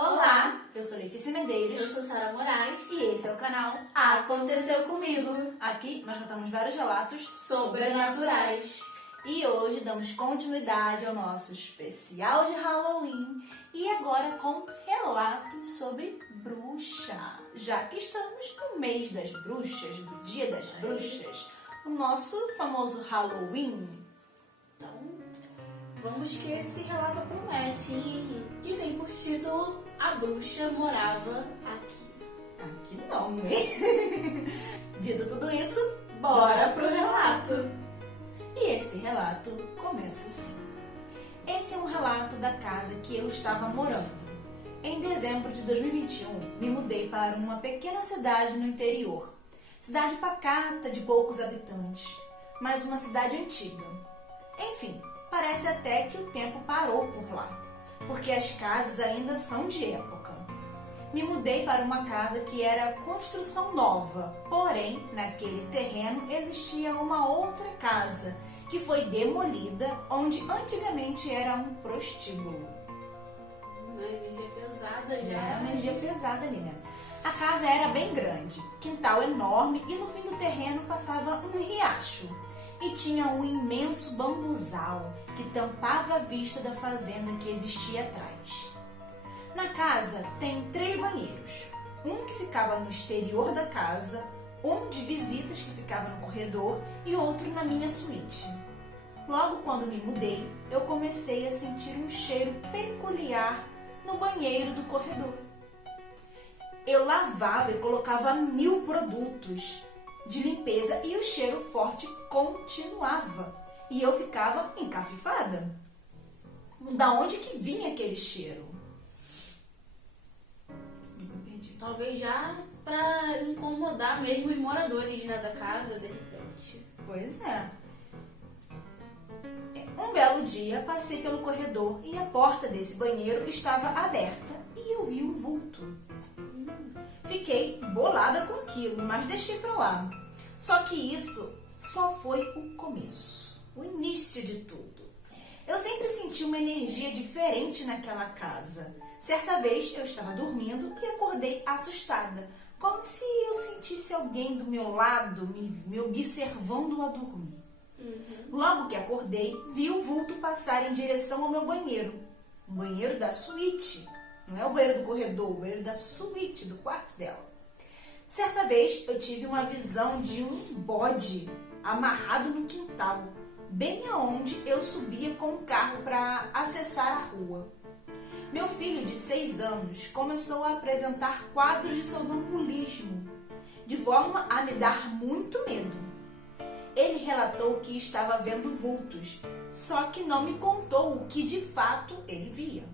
Olá, eu sou Letícia Medeiros. Eu sou Sara Moraes. E esse é o canal Aconteceu Comigo. Aqui nós contamos vários relatos Sobrenaturais. E hoje damos continuidade ao nosso especial de Halloween. E agora com relatos sobre bruxa. Já que estamos no mês das bruxas, do dia das bruxas, o nosso famoso Halloween. Então, vamos que esse relato promete, hein? Que tem por título A Bruxa Morava Aqui. Aqui não, hein? Dito tudo isso, Bora pro relato! E esse relato começa assim. Esse é um relato da casa que eu estava morando. Em dezembro de 2021, me mudei para uma pequena cidade no interior. Cidade pacata, de poucos habitantes, mas uma cidade antiga. Enfim, parece até que o tempo parou por lá, porque as casas ainda são de época. Me mudei para uma casa que era construção nova, porém, naquele terreno existia uma outra casa que foi demolida, onde antigamente era um prostíbulo. Uma energia pesada já. É uma energia pesada ali, né? A casa era bem grande, quintal enorme e no fim do terreno passava um riacho. E tinha um imenso bambuzal que tampava a vista da fazenda que existia atrás. Na casa tem 3 banheiros, um que ficava no exterior da casa, um de visitas que ficava no corredor e outro na minha suíte. Logo quando me mudei, eu comecei a sentir um cheiro peculiar no banheiro do corredor. Eu lavava e colocava 1000 produtos de limpeza e o cheiro forte continuava. E eu ficava encafifada. Da onde que vinha aquele cheiro? Talvez já para incomodar mesmo os moradores, né, da casa, de repente. Pois é. Um belo dia, passei pelo corredor e a porta desse banheiro estava aberta e eu vi um vulto. Fiquei bolada com aquilo, mas deixei pra lá. Só que isso só foi o começo, o início de tudo. Eu sempre senti uma energia diferente naquela casa. Certa vez eu estava dormindo e acordei assustada, como se eu sentisse alguém do meu lado me observando a dormir. Logo que acordei, vi o vulto passar em direção ao meu banheiro. Um banheiro da suíte. Não é o banheiro do corredor, o banheiro da suíte, do quarto dela. Certa vez eu tive uma visão de um bode amarrado no quintal, bem aonde eu subia com o carro para acessar a rua. Meu filho de 6 anos começou a apresentar quadros de sonambulismo, de forma a me dar muito medo. Ele relatou que estava vendo vultos, só que não me contou o que de fato ele via.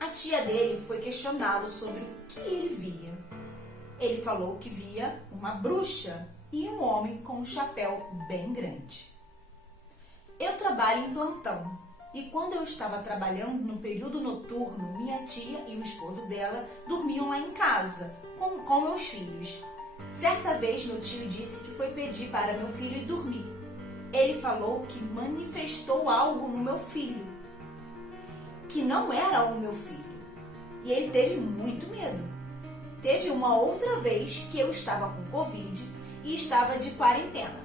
A tia dele foi questioná-lo sobre o que ele via. Ele falou que via uma bruxa e um homem com um chapéu bem grande. Eu trabalho em plantão e quando eu estava trabalhando no período noturno, minha tia e o esposo dela dormiam lá em casa com meus filhos. Certa vez meu tio disse que foi pedir para meu filho ir dormir. Ele falou que manifestou algo no meu filho, que não era o meu filho. E ele teve muito medo. Teve uma outra vez que eu estava com Covid e estava de quarentena,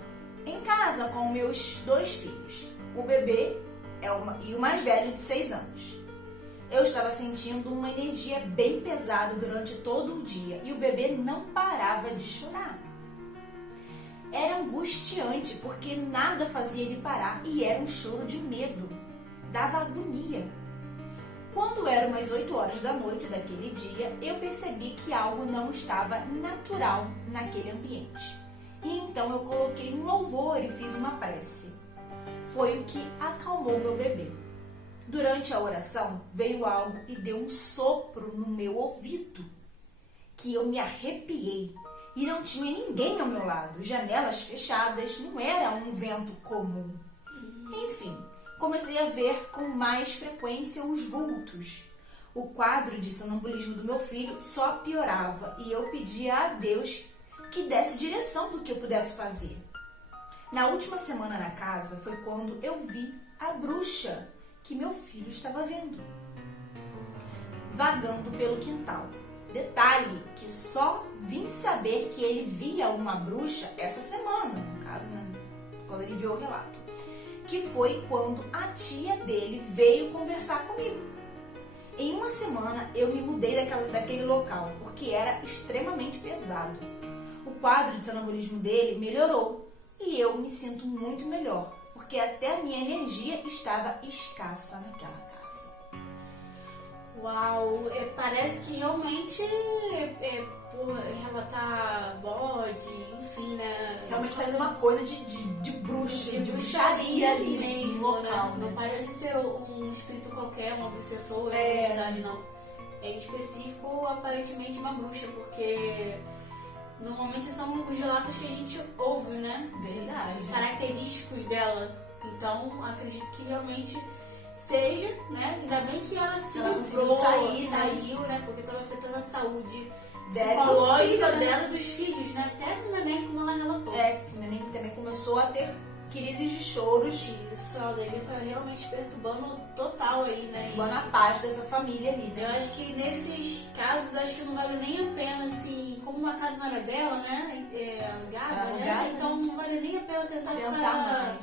em casa com meus 2 filhos. O bebê e o mais velho de 6 anos. Eu estava sentindo uma energia bem pesada durante todo o dia e o bebê não parava de chorar. Era angustiante porque nada fazia ele parar e era um choro de medo. Dava agonia. Quando eram umas 8 horas da noite daquele dia, eu percebi que algo não estava natural naquele ambiente. E então eu coloquei um louvor e fiz uma prece. Foi o que acalmou meu bebê. Durante a oração, veio algo e deu um sopro no meu ouvido, que eu me arrepiei e não tinha ninguém ao meu lado, janelas fechadas, não era um vento comum. Enfim, comecei a ver com mais frequência os vultos. O quadro de sonambulismo do meu filho só piorava e eu pedia a Deus que desse direção do que eu pudesse fazer. Na última semana na casa foi quando eu vi a bruxa que meu filho estava vendo. vagando pelo quintal. Detalhe que só vim saber que ele via uma bruxa essa semana, no caso, né, quando ele viu o relato, que foi quando a tia dele veio conversar comigo. Em uma semana eu me mudei daquele local, porque era extremamente pesado. O quadro de sonambulismo dele melhorou e eu me sinto muito melhor, porque até a minha energia estava escassa naquela casa. Uau, parece que realmente por relatar bode, enfim, né? Realmente faz uma coisa de bruxa, de bruxaria ali mesmo, no local. Não parece ser um espírito qualquer, uma obsessor, uma entidade, não. É em específico, aparentemente, uma bruxa, porque normalmente são os relatos que a gente ouve, né? Verdade. Característicos dela. Então, acredito que realmente seja, né? Ainda bem que ela se livrou, saiu, né? Porque estava afetando a saúde psicológica dela e dos filhos, né? Até no neném, como ela relatou. O neném também começou a ter crises de choros. Isso, a Adelia tá realmente perturbando total aí, né? Perturbando a paz dessa família ali, né? Eu acho que nesses casos, acho que não vale nem a pena, assim, como uma casa não era dela, né? Alugada, né? Então não vale nem a pena tentar ficar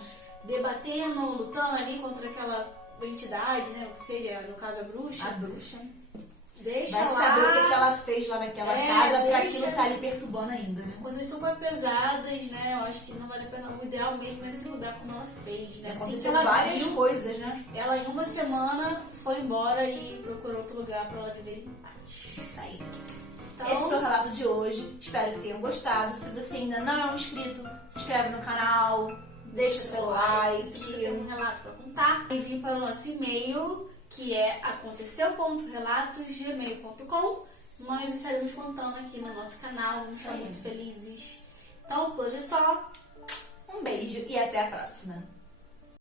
debatendo, lutando ali contra aquela entidade, né? O que seja, no caso a bruxa. A bruxa. Deixa vai lá. saber o que ela fez lá naquela casa pra aquilo tá ali perturbando ainda, né? Coisas super pesadas, né? Eu acho que não vale a pena. O ideal mesmo é se mudar como ela fez, né? Aconteceu várias coisas, né? Ela em uma semana foi embora e procurou outro lugar pra ela viver em paz. Isso aí. Então, esse foi o relato de hoje. Espero que tenham gostado. Se você ainda não é um inscrito, se inscreve no canal, deixa seu like. Se você tem um relato pra contar, envie para o nosso e-mail, que é aconteceu.relatos@gmail.com. Nós estaremos contando aqui no nosso canal, vamos estar muito felizes. Então, por hoje é só. Um beijo e até a próxima.